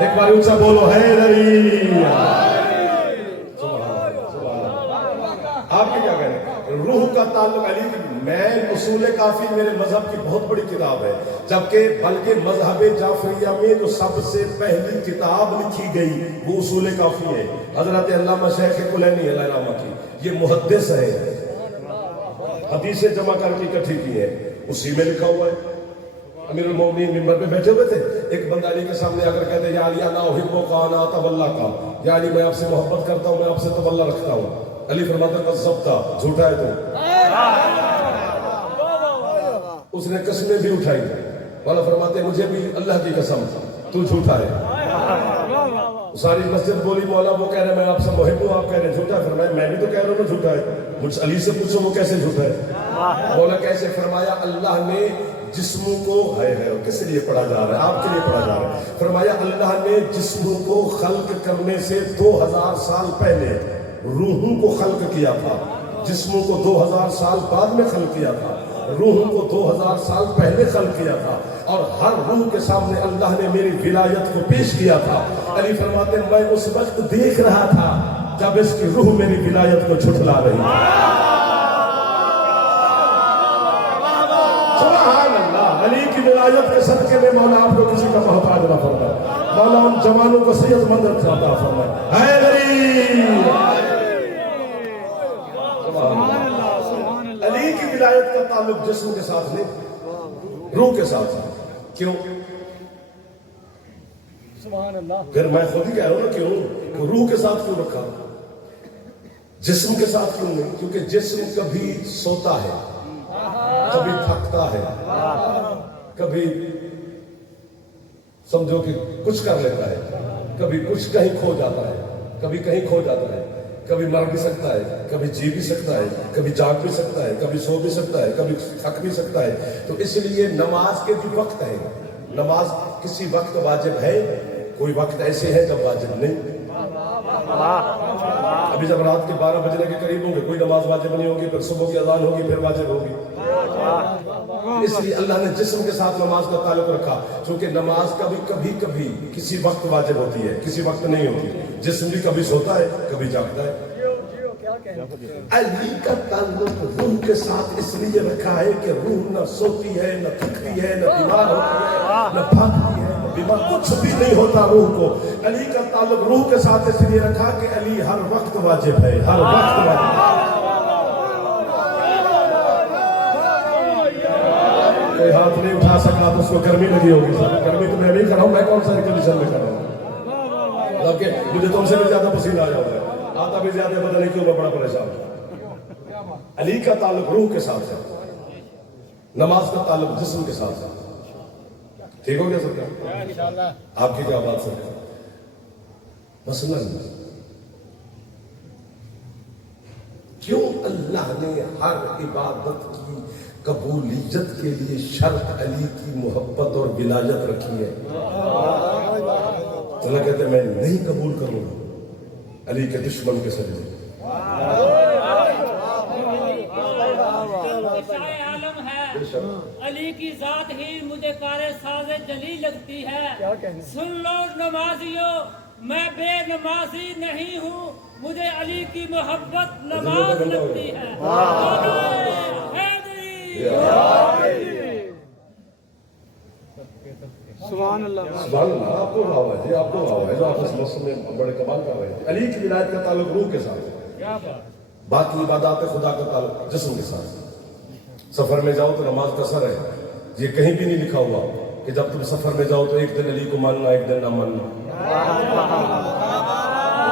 ایک بار اونچا بولو، حیدری۔ آپ کے کیا کہہ رہے ہیں؟ روح کا تعلق علی کی، میں اصول کافی میرے مذہب کی بہت بڑی کتاب ہے، جبکہ بلکہ مذہب جعفریہ میں جو سب سے پہلی کتاب لکھی گئی وہ اصول کافی ہے، حضرت علامہ شیخ کلینی علیہ الرحمہ کی۔ یہ محدث ہے، حدیثیں جمع کر کے اکٹھی کی ہے، اسی میں لکھا ہوا ہے۔ امیر المومنین ممبر پہ بیٹھے ہوئے تھے، ایک بندہ علی کے سامنے آ کر کہتے یا علی انا احبک انا اتولا کا، یا علی میں آپ سے محبت کرتا ہوں، میں آپ سے تولا رکھتا ہوں۔ علی فرماتا کذبتا، جھوٹا ہے تو۔ اس نے قسمیں بھی اٹھائی، والا فرماتے مجھے بھی اللہ کی قسم تو جھوٹا ہے۔ ساری مسجد بولی مولا وہ کہہ رہے میں آپ سے محب ہوں، آپ کہہ رہے جھوٹا ہے۔ فرمایا میں بھی تو کہہ رہا ہوں جھوٹا ہے، مجھ علی سے پوچھو وہ کیسے جھوٹا ہے۔ مولا کیسے؟ فرمایا اللہ نے جسموں کو، ہے کس لیے پڑھا جا رہا ہے؟ آپ کے لیے پڑھا جا رہا ہے۔ فرمایا اللہ نے جسموں کو خلق کرنے سے 2000 سال پہلے روحوں کو خلق کیا تھا، جسموں کو 2000 سال بعد میں خلق کیا تھا، روحوں کو 2000 سال پہلے خلق کیا تھا، اور ہر روح کے سامنے اللہ نے میری ولایت کو پیش کیا تھا۔ علی فرماتے ہیں میں اس وقت دیکھ رہا تھا جب اس کی روح میری ولایت کو جھٹلا رہی تھی۔ سبحان اللہ، علی کی ولایت کے صدقے میں مولا آپ کو کسی کا محتاج نہ فرمائے، مولا ان جوانوں کو صحت مند عطا فرمائے۔ علی کی ولایت کا تعلق جسم کے ساتھ نہیں، روح کے ساتھ ہے۔ کیوں؟ سبحان اللہ۔ پھر میں خود ہی کہہ رہا ہوں نا کیوں؟ روح کے ساتھ کیوں رکھا، جسم کے ساتھ کیوں نہیں؟ کیونکہ جسم کبھی سوتا ہے، کبھی تھکتا ہے، کبھی سمجھو کہ کچھ کر لیتا ہے، کبھی کچھ کہیں کھو جاتا ہے، کبھی کہیں کھو جاتا ہے، کبھی مر بھی سکتا ہے، کبھی جی بھی سکتا ہے، کبھی جاگ بھی سکتا ہے، کبھی سو بھی سکتا ہے، کبھی تھک بھی سکتا ہے۔ تو اس لیے نماز کے بھی وقت ہے، نماز کسی وقت واجب ہے، کوئی وقت ایسے ہے جب واجب نہیں۔ ابھی جب رات کے 12 بجنے کے قریب ہوں گے کوئی نماز واجب نہیں ہوگی، پھر صبح کی اذان ہوگی، پھر واجب ہوگی۔ اس لیے اللہ نے جسم کے ساتھ نماز کا تعلق رکھا، کیونکہ نماز کبھی کسی وقت واجب ہوتی ہے، کسی وقت نہیں ہوتی۔ جسم بھی کبھی سوتا ہے، کبھی جاگتا ہے۔ علی کا تعلق روح کے ساتھ اس لیے رکھا ہے کہ روح نہ سوتی ہے، نہ تھکتی ہے، نہ بیمار ہوتی ہے، نہ بھاگتی ہے، نہ بیمار، کچھ بھی نہیں ہوتا روح کو۔ علی کا تعلق روح کے ساتھ اس لیے رکھا کہ علی ہر وقت واجب ہے، ہر وقت واجب ہے۔ کوئی ہاتھ نہیں اٹھا سکا تو اس کو گرمی لگی ہوگی، سر گرمی تو میں نہیں کر رہا ہوں، میں کون سا کنڈیشن میں کر رہا ہوں؟ جبکہ مجھے تم سے بھی زیادہ پسینہ آ جاتا ہے، آتا بھی زیادہ، پتہ نہیں کیوں میں بڑا پریشان ہوں۔ علی کا تعلق روح کے ساتھ ہے، نماز کا تعلق جسم کے ساتھ ہے۔ ٹھیک ہو گیا سر؟ آپ کی کیا بات سر؟ مثلاً کیوں اللہ نے ہر عبادت کی قبولیت کے لیے شرط علی کی محبت اور ولایت رکھی ہے؟ اللہ کہتے ہیں میں نہیں قبول کروں گا علی کے دشمن کے سجدے۔ عالم ہے علی کی ذات ہی مجھے کار ساز جلی لگتی ہے۔ سن لو نمازیوں میں بے نمازی نہیں ہوں، مجھے علی کی محبت نماز لگتی ہے۔ سبحان اللہ سبحان اللہ. آپ کو ہوا ہے جی, آپ کو ہوا ہے جو آپ اس موسم میں بڑے کمال کر رہے ہیں. علی کی ولایت کا تعلق روح کے ساتھ ہے, باقی عبادات خدا کا تعلق جسم کے ساتھ. سفر میں جاؤ تو نماز کا سر ہے, یہ کہیں بھی نہیں لکھا ہوا کہ جب تم سفر میں جاؤ تو ایک دن علی کو ماننا ایک دن نہ ماننا.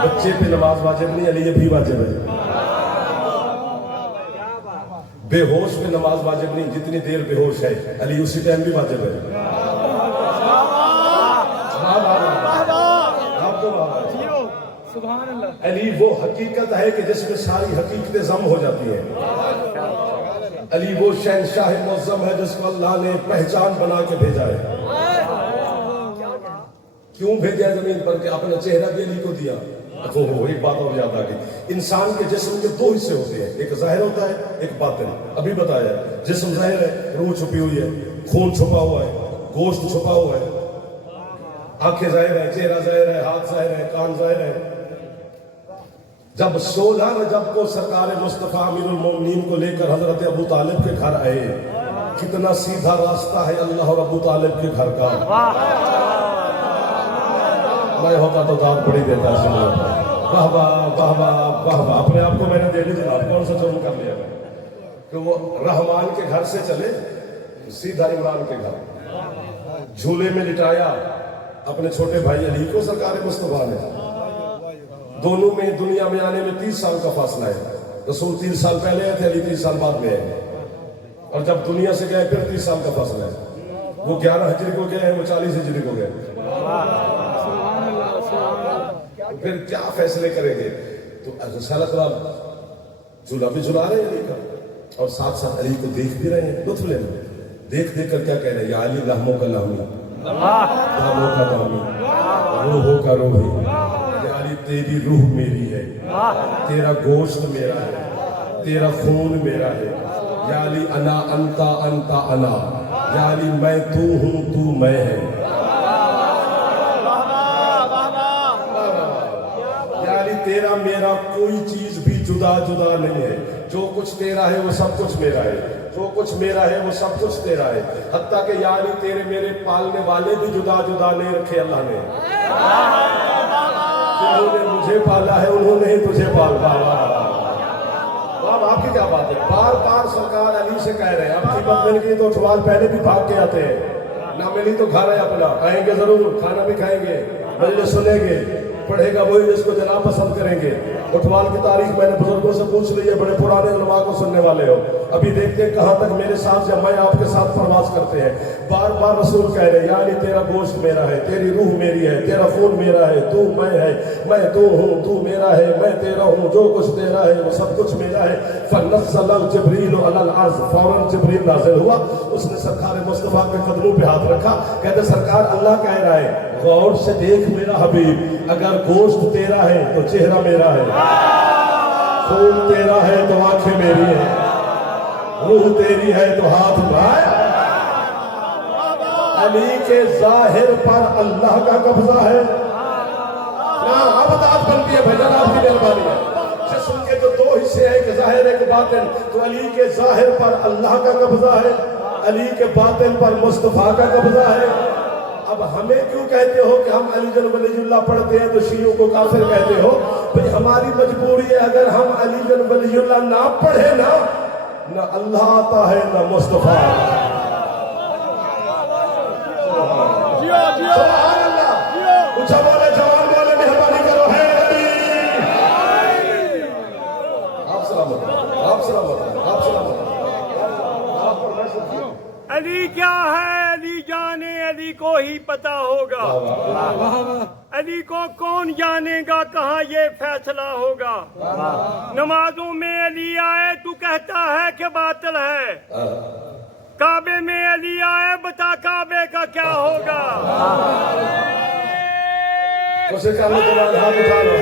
بچے پہ نماز واجب نہیں, علی یہ بھی واجب ہے. بے ہوش پہ نماز واجب نہیں, جتنی دیر بے ہوش ہے علی اسی ٹائم بھی واجب ہے. آپ کو سبحان اللہ. علی وہ حقیقت ہے کہ جس میں ساری حقیقتیں ضم ہو جاتی ہیں. علی وہ شہنشاہ معظم ہے جس کو اللہ نے پہچان بنا کے بھیجا ہے. کیوں بھیجا ہے زمین پر کہ اپنا چہرہ بھی علی کو دیا. ایک بات اور یاد آ گئی, انسان کے جسم کے دو حصے ہوتے ہیں, ایک ظاہر ہوتا ہے ایک باطن. ابھی بتایا جسم ظاہر ہے, روح چھپی ہوئی ہے, خون چھپا ہوا ہے, گوشت چھپا ہوا ہے, آنکھیں ظاہر ہے, چہرہ ظاہر ہے, ہاتھ ظاہر ہے, کان ظاہر ہے. جب 16 رجب کو سرکار مصطفیٰ امیر المومنین کو لے کر حضرت ابو طالب کے گھر آئے, کتنا سیدھا راستہ ہے اللہ اور ابو طالب کے گھر کا. میں ہوتا تو داد بڑی دیتا ہے. واہ واہ واہ واہ واہ واہ. اپنے آپ کو میں نے دے لی جناب, کون سا جرم کر لیا میں کہ وہ رحمان کے گھر سے چلے سیدھا عمران کے گھر, جھولے میں لٹایا اپنے چھوٹے بھائی علی کو سرکار مصطفیٰ نے. دونوں میں دنیا میں آنے میں 30 سال کا فاصلہ ہے. رسول 30 سال پہلے آئے تھے, علی 30 سال بعد میں آئے, اور جب دنیا سے گئے پھر 30 سال کا فاصلہ ہے. وہ 11 ہجری کو گئے ہیں, وہ 40 ہجری کو گئے. پھر کیا فیصلے کریں گے؟ تو رسالت والا جھولا بھی جھلا رہے ہیں علی کا, اور ساتھ ساتھ علی کو دیکھ بھی رہے ہیں, لطف لے رہے ہیں. دیکھ دیکھ کر کیا کہہ رہے ہیں, یا علی لہموں کا لہمی, داموں کا دامی, روحوں کا روحی. یا علی تیری روح میری ہے, تیرا گوشت میرا ہے, تیرا خون میرا ہے. یا علی انا انتا انتا انا. یا علی میں تو ہوں تو میں ہے. تیرا میرا کوئی چیز بھی جدا جدا نہیں ہے. جو کچھ تیرا ہے وہ سب کچھ میرا ہے, جو کچھ میرا ہے وہ سب کچھ تیرا ہے. حتیٰ کہ یعنی تیرے میرے پالنے والے بھی جدا جدا نہیں رکھے اللہ نے. انہوں نے مجھے پالا ہے, انہوں نے ہی تجھے پالا. اب آپ کی کیا بات ہے؟ بار بار سرکار علی سے کہہ رہے ہیں, اب قیمت مل گئی تو اٹھوال پہلے بھی بھاگ کے آتے ہیں, نہ ملی تو گھر ہے اپنا, آئیں گے ضرور, کھانا بھی کھائیں گے, مجلس سنیں گے, پڑھے گا وہی جس کو جناب پسند کریں گے. اٹھوال کی تاریخ میں نے بزرگوں سے پوچھ لی ہے, بڑے پرانے علماء کو سننے والے ہو, ابھی دیکھتے ہیں کہاں تک میرے ساتھ یا میں آپ کے ساتھ پرواز کرتے ہیں. بار بار رسول کہہ رہے ہیں, یعنی تیرا گوشت میرا ہے, تیری روح میری ہے, تیرا خون میرا ہے, تو میں ہے, میں تو ہوں, تو میرا ہے, میں تیرا ہوں, جو کچھ تیرا ہے وہ سب کچھ میرا ہے. فنزل جبریل علی الارض, فوراً جبریل نازل ہوا, اس نے سرکار مصطفیٰ کے قدموں پہ ہاتھ رکھا, کہتے سرکار اللہ کہہ رہا ہے غور سے دیکھ میرا حبیب, اگر گوشت تیرا ہے تو چہرہ میرا ہے, خون تیرا ہے تو آنکھیں میری ہے, روح تیری ہے تو ہاتھ بھائی. علی کے ظاہر پر اللہ کا قبضہ ہے. عبادات بنتی ہے بھجن, آپ کی مہربانی ہے. جسم کے جو دو حصے ہیں, ایک ظاہر ایک باطن, تو علی کے ظاہر پر اللہ کا قبضہ ہے, علی کے باطن پر مصطفیٰ کا قبضہ ہے. اب ہمیں کیوں کہتے ہو کہ ہم علی جل ولی اللہ پڑھتے ہیں تو شیعوں کو کافر کہتے ہو؟ بھئی ہماری مجبوری ہے, اگر ہم علی جل ولی اللہ نہ پڑھے نا, نہ اللہ آتا ہے نہ مصطفیٰ. سبحان اللہ. اچھا بولے, جوان بولے, مہربانی کرو, ہے علی. آپ سلامت, آپ سلامت, آپ سلامت. علی کیا ہے علی جانے, علی کو ہی پتا ہوگا. علی کو کون جانے گا, کہاں یہ فیصلہ ہوگا. نمازوں میں علی آئے تو کہتا ہے کہ باطل ہے, کعبے میں علی آئے بتا کعبے کا کیا ہوگا. اسے کہا لو تمہارے ہاتھ اٹھا لو,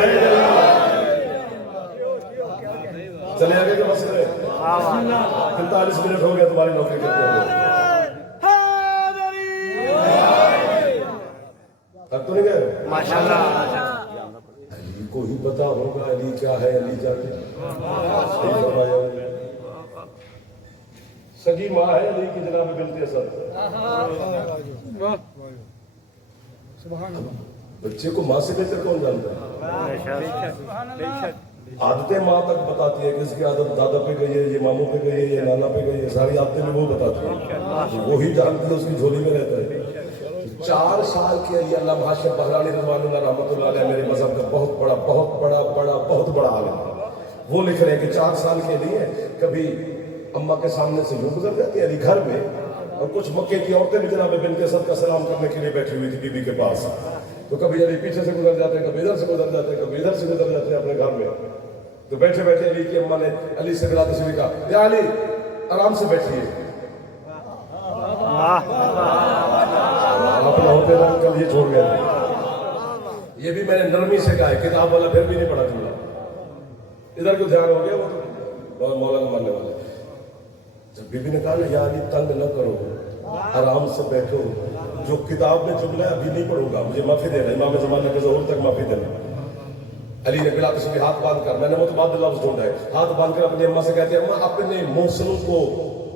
چلے آگے کے مسئلے. 45 منٹ ہو گیا تمہاری نوکری کرتے ہوئے. اب تو نہیں گئے علی کو ہی پتا ہوگا علی کیا ہے, علی جانے. سگی ماں ہے علی کی جناب بنت اسد, بچے کو ماں سے بہتر کون جانتا ہے؟ عادتیں ماں تک بتاتی ہے کہ اس کی عادت دادا پہ گئی ہے، یہ ماموں پہ گئی ہے، یہ نانا پہ گئی ہے، ساری عادتیں بھی وہ بتاتی ہے، وہی جانتی ہے، اس کی جھولی میں رہتا ہے۔ 4 سال کے علی علامہ ہاشم بحرانی رضوان اللہ رحمۃ اللہ علیہ میرے مذہب کا بہت بڑا عالم ہے۔ وہ لکھ رہے ہیں کہ 4 سال کے لیے کبھی اماں کے سامنے سے یوں گزر جاتی ہے علی گھر میں، اور کچھ مکے کی عورتیں بھی جناب بنت اسد کا سلام کرنے کے لیے بیٹھی ہوئی تھی بی بی کے پاس، تو کبھی علی پیچھے سے گزر جاتے ہیں، کبھی ادھر سے گزر جاتے ہیں، کبھی ادھر سے گزر جاتے ہیں اپنے گھر میں۔ تو بیٹھے بیٹھے علی کی اماں نے علی سے بلا تشریف کہا، یا علی آرام سے بیٹھیے، اپنا ہوتے رہا کل یہ چھوڑ گیا۔ یہ بھی میں نے نرمی سے کہا ہے، کتاب والا پھر بھی نہیں پڑھا چلا، ادھر کو دھیان ہو گیا، وہ تو مولانا ماننے والے۔ جب بی بی نے کہا یا علی تنگ نہ کرو، آرام سے بیٹھو، جو کتاب میں جملہ ہے ابھی نہیں پڑھوں گا، مجھے معافی دینا، امام زمانے کے ظہور تک معافی دینا۔ علی نے بلا کسی ہاتھ باندھ کر، میں نے متبادل لفظ ڈھونڈا ہے، ہاتھ باندھ کر اپنی اماں سے کہتے ہیں، اماں اپنے محسنوں کو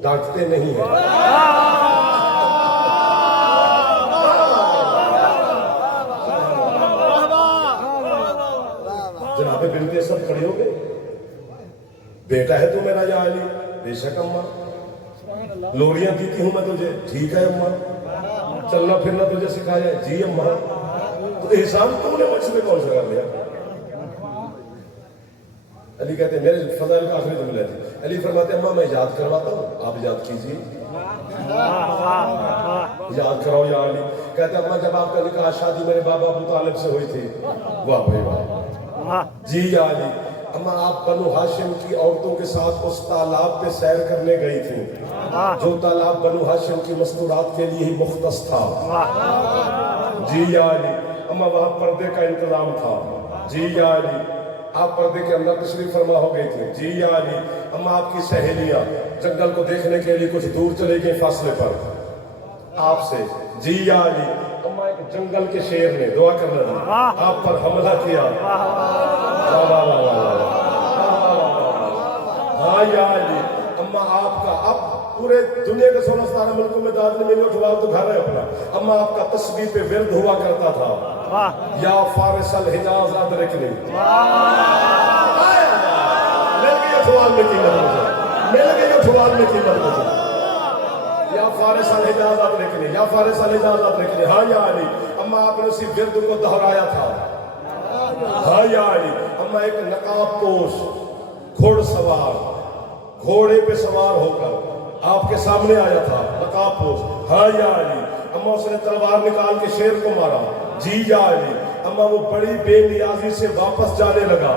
ڈانٹتے نہیں ہیں۔ جناب بنت اسد کھڑی ہو گئی، بیٹا ہے تو میرا یا علی؟ بے شک اماں، لوریاں دیتی ہوں میں تجھے، ٹھیک ہے اماں، چلنا پھرنا تجھے سکھایا ہے، جی اماں، تو احسان تم نے مجھ سے کون سا کر لیا؟ علی کہتے ہیں میرے فضائل کا آخری جملہ تھی، علی فرماتے ہیں اماں میں یاد کرواتا ہوں، آپ یاد کیجیے، یاد کراؤ یا علی۔ کہتے ہیں اماں جب آپ کا نکاح شادی میرے بابا ابو طالب سے ہوئی تھی، واہ بھائی واہ، جی یا علی۔ اماں آپ بنو ہاشم کی عورتوں کے ساتھ اس تالاب پہ سیر کرنے گئی تھی، جو تالاب بنو ہاشم کی مستورات کے لیے ہی مختص تھا، جی یا علی۔ اماں وہاں پردے کا انتظام تھا، جی یا علی۔ آپ پردے کے اندر تشریف فرما ہو گئی تھی، جی یا علی۔ اماں آپ کی سہیلیاں جنگل کو دیکھنے کے لیے کچھ دور چلے گئے فاصلے پر آپ سے، جی یا علی۔ اماں ایک جنگل کے شیر نے دعا کر رہا آپ پر حملہ کیا، ہاں یا علی۔ اماں آپ کا اب پورے دنیا کے 16-17 ملکوں میں دادنے میں نہیں اٹھواؤ تو گھر ہے اپنا۔ اماں آپ کا تسبیح پہ ورد ہوا کرتا تھا، یا فارس الحجاز ادرکنی، مل گئی اٹھوال میں قیمت مجھے، مل گئی اٹھوال میں قیمت مجھے، یا فارس الحجاز ادرکنی، یا فارس الحجاز ادرکنی، ہاں یا علی۔ اماں آپ نے اسی ورد کو دہرایا تھا، ہاں یا علی۔ اماں ایک نقاب پوش گھوڑ سوار گھوڑے پہ سوار ہو کر آپ کے سامنے آیا تھا، نقاب پوش، ہاں یا علی۔ اماں اس نے تلوار نکال کے شیر کو مارا، جی یا علی۔ اماں وہ بڑی بے نیازی سے واپس جانے لگا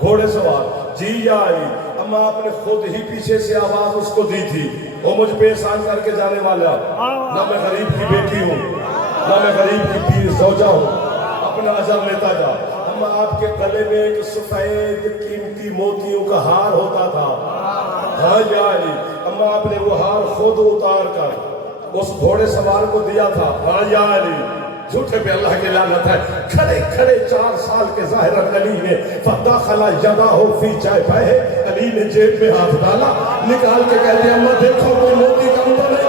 گھوڑے سوار، جی یا علی۔ اماں آپ نے خود ہی پیچھے سے آواز اس کو دی تھی، وہ مجھ پہ احسان کر کے جانے والا، نہ میں غریب کی بیٹی ہوں، نہ میں غریب کی پیر زوجہ ہوں، اپنا اجر لیتا جا۔ اماں آپ کے گلے میں ایک سفید قیمتی موتیوں کا ہار ہوتا تھا، ہاں یا علی۔ اماں آپ نے وہ ہار خود اتار کر اس گھوڑے سوار کو دیا تھا، ہاں یا علی۔ جھوٹے پہ اللہ کی لعنت ہے، کھڑے کھڑے 4 سال کے ظاہر علی نے فداخل یدہ فی جیبہ، علی نے جیب میں ہاتھ ڈالا، نکال کے کہتے ہیں اماں دیکھو کوئی موتی کم تو نہیں۔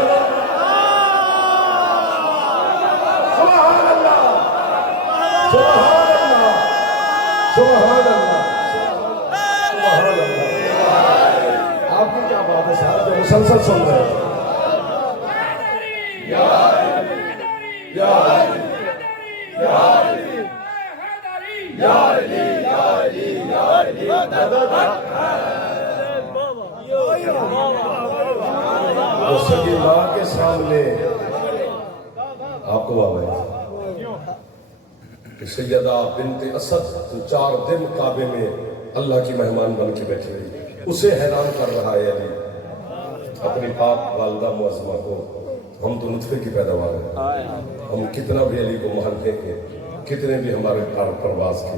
سبحان اللہ، سبحان اللہ، سبحان اللہ، سبحان اللہ۔ آپ کی کیا بات ہے صاحب جو مسلسل سن رہے ہیں؟ سگی ماں کے سامنے آپ کو بابا کہ سیدہ بنت اسد تو 4 دن کعبے میں اللہ کی مہمان بن کے بیٹھے رہی، اسے حیران کر رہا ہے علی اپنی پاک والدہ معصومہ کو۔ ہم تو نطفے کی پیداوار ہیں، ہم کتنا بھی علی کو مانتے ہیں، کتنے بھی ہمارے پرواز کے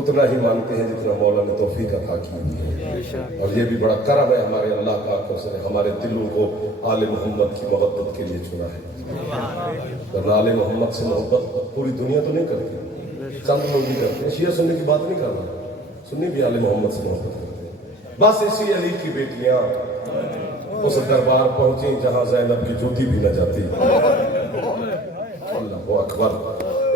اتنا ہی مانتے ہیں جتنا مولا نے توفیق عطا کی ہے، اور یہ بھی بڑا کرم ہے ہمارے اللہ کا کہ اس نے ہمارے دلوں کو آل محمد کی محبت کے لیے چنا ہے۔ ورنہ آل محمد سے محبت پوری دنیا تو نہیں کرتی، چند لوگ بھی کرتے ہیں، شیعہ سنی کی بات نہیں کر رہا، سنی بھی آل محمد سے محبت کرتے ہیں۔ بس اسی علی کی بیٹیاں اس دربار پہنچیں جہاں زینب کی جوتی بھی نہ جاتی، اللہ اکبر۔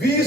20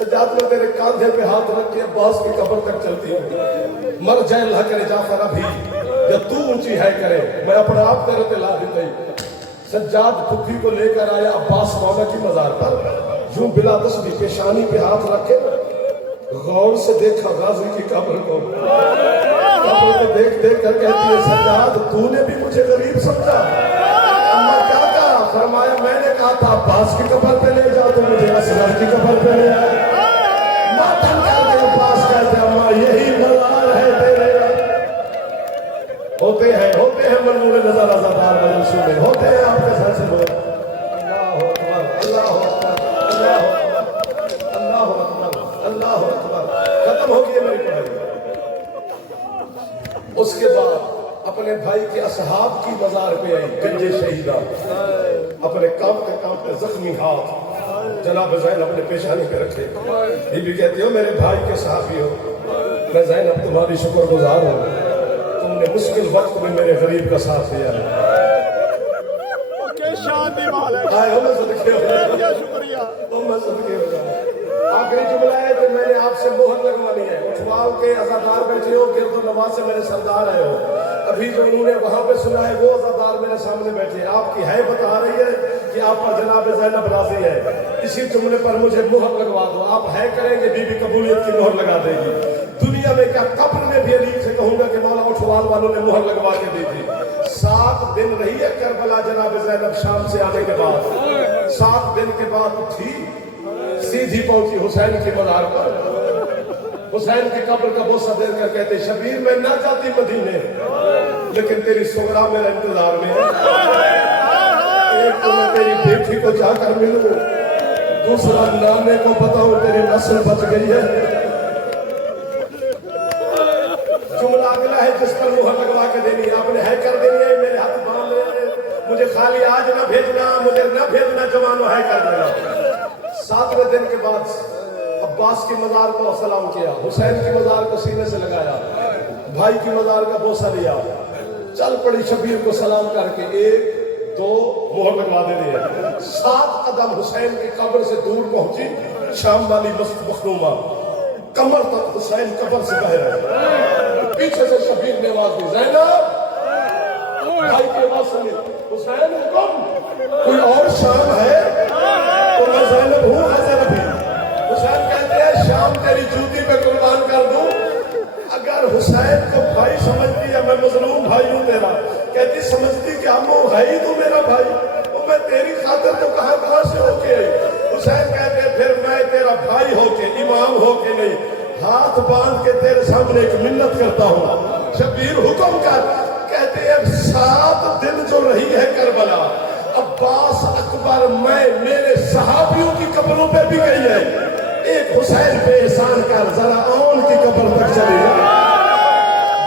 سجاد میں تیرے کاندھے پہ ہاتھ رکھ کے عباس کی قبر تک چلتی ہوں. مر جائے اللہ کرے جعفر ابھی جب تو اونچی ہے کرے میں اپنا آپ تیرے تے لا دیتا ہی. سجاد پھپھی کو لے کر آیا عباس مولا کی مزار پر, یوں بلا تسبیح پیشانی پہ ہاتھ رکھے غور سے دیکھا غازی کی قبر کو. قبر کو دیکھ دیکھ کر کہتی ہے سجاد تو نے بھی مجھے غریب سمجھا. اما کیا کہا؟ فرمایا میں نے کہا تھا عباس کی قبر پہ لے جا تو مجھے اصغر کی قبر پہ لے آئے. ماتم کر کے عباس کہتے اما یہی مزار ہے تیرے. ہوتے ہیں منور نظر ازادار مجلسوں میں, ہوتے ہیں آپ کے ساتھ سے لوگ. اللہ اکبر اللہ اکبر اللہ اکبر اللہ اکبر. ختم ہو گئی میری پڑھائی. اس کے بعد اپنے بھائی کے اصحاب کی مزار پہ آئی گنجے شہیدہ, اپنے کانپتے زخمی ہاتھ جناب زینب نے پیشانی پہ رکھے. بی بی کہتی ہو میرے بھائی کے صحابی ہو, میں زینب تمہاری شکر گزار ہوں, تم نے مشکل وقت میں میرے غریب کا ساتھ دیا ہے. آخری جملہ ہے کہ میں نے آپ سے مہر لگوانی ہے. اٹھواؤ کے عزادار بیٹھے ہو, گرد و نواز سے میرے سردار آئے ہو. ابھی جو انہوں نے وہاں پہ سنا ہے وہ عزادار میرے سامنے بیٹھے. آپ کی ہے بتا رہی ہے کہ آپ پر جناب زینب راضی ہے, اسی جملے پر مجھے مہر لگوا دو. آپ ہے کریں گے بی بی قبولیت کی مہر لگا دے گی. دنیا میں کیا قبر میں بھی علی سے کہوں گا کہ مولا اٹھوال والوں نے مہر لگوا کے دی تھی. 7 دن رہی ہے کربلا جناب زینب شام سے آنے کے بعد. 7 دن کے بعد اٹھی سیدھی پہنچی حسین کی مزار پر. حسین کی قبر کا بوسہ دے کر کہتے شبیر میں نہ جاتی مدینے لیکن تیری سغرا میرا انتظار میں ہے. ایک تو میں تیری بیٹی کو جا کر ملوں, دوسرا نانے کو بتاؤں تیری نسل بچ گئی ہے. جملہ اگلا ہے جس پر مہر لگوا کے دینی ہے, آپ نے ہے کر دینی ہے. میرے ہاتھ باندھ لے, مجھے خالی آج نہ بھیجنا, مجھے نہ بھیجنا, جوانو ہے کر دینا. 7ویں دن کے بعد عباس کی مزار کو سلام کیا, حسین کی مزار کو سینے سے لگایا, بھائی کی مزار کا بوسہ لیا, چل پڑی شبیر کو سلام کر کے 1 2 مہر لگوا دے دیا. 7 قدم حسین کی قبر سے دور پہنچی شام والی مسجد مخدومہ, کمر تک حسین قبر سے بہ رہے. پیچھے سے شبیر نے آواز دی زینب. بھائی کی آواز سنی, حسین حکم کوئی اور شام ہے تو میں زینب ہوں حاضر ابھی. حسین کہتے ہیں شام تیری جوتی پہ قربان کر دوں. اگر حسین کو بھائی سمجھتی ہے, میں مظلوم بھائی ہوں تیرا, کہتی سمجھتی کہ ہم ہے ہی تو میرا بھائی, وہ میں تیری خاطر تو کہاں سے ہو کے آئی. حسین کہتے ہیں پھر میں تیرا بھائی ہو کے, امام ہو کے نہیں, ہاتھ باندھ کے تیرے سامنے ایک منت کرتا ہوں. شبیر حکم کر. کہتے ہیں 7 دن جو رہی ہے کربلا, عباس اکبر میں میرے صحابیوں کی قبروں پہ بھی گئی ہے. ایک حسین پہ احسان کر, ذرا اون کی قبر تک چلی جا.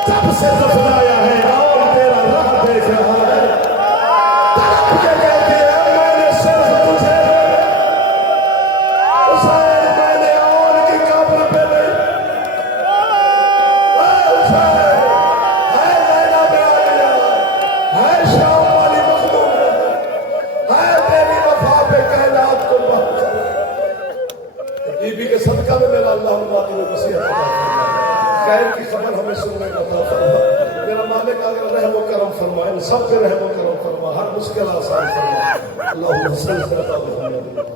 جب سے دفنایا ہے اون تیرا راہ دیکھ رہا ہے. تڑپ کے کہتی ہے میں نے صرف تجھے حسین, میں نے اون کی قبر پہ نہیں. حسین ہے زینب عالیہ, ہے شام والی مخدوم, ہے تیری وفا پہ کائنات کو بہت. بی بی کے صدقہ میں میرا اللہ باقی میں وسیع عطا فرما, خیر کی خبر ہمیں سننے کا عطا فرما. میرا مالک اگر رحم و کرم فرمائے, سب پہ رحم و کرم فرما, ہر مشکل آسان فرما. اللہم صل علی محمد.